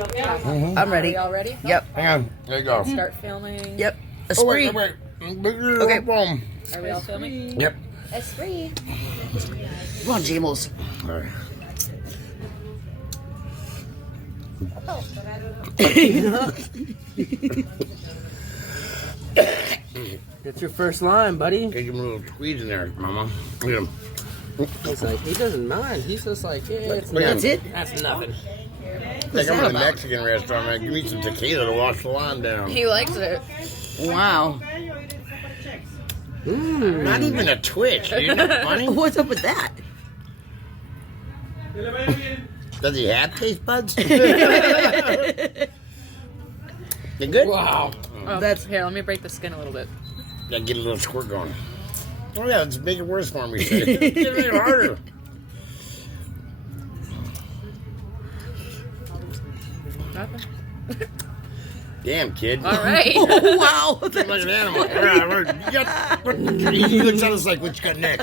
I'm ready. Are we all ready? Yep. Hang on. There you go. Start filming. Yep. Oh, Esprit. wait. Okay. Boom. Are we all filming? Yep. Esprit. Come on, Jamels. All right. Get your first line, buddy. Get your little tweeds in there, Mama. Look at him. He's like, he doesn't mind. He's just like, yeah, it's Look at nothing. him. That's nothing. Like I'm in a Mexican restaurant, man. Give me some tequila to wash the line down. He likes it. Wow. Not even a twitch, dude. Isn't that funny? What's up with that? Does he have taste buds? You good? Wow. Oh, That's- here. Let me break the skin a little bit. Yeah, get a little squirt going. Oh yeah, let's make it worse for me. Get it make it harder. Nothing. Damn, kid. All right. Oh, wow. Like an animal. All right, he looks at us like, what you got next?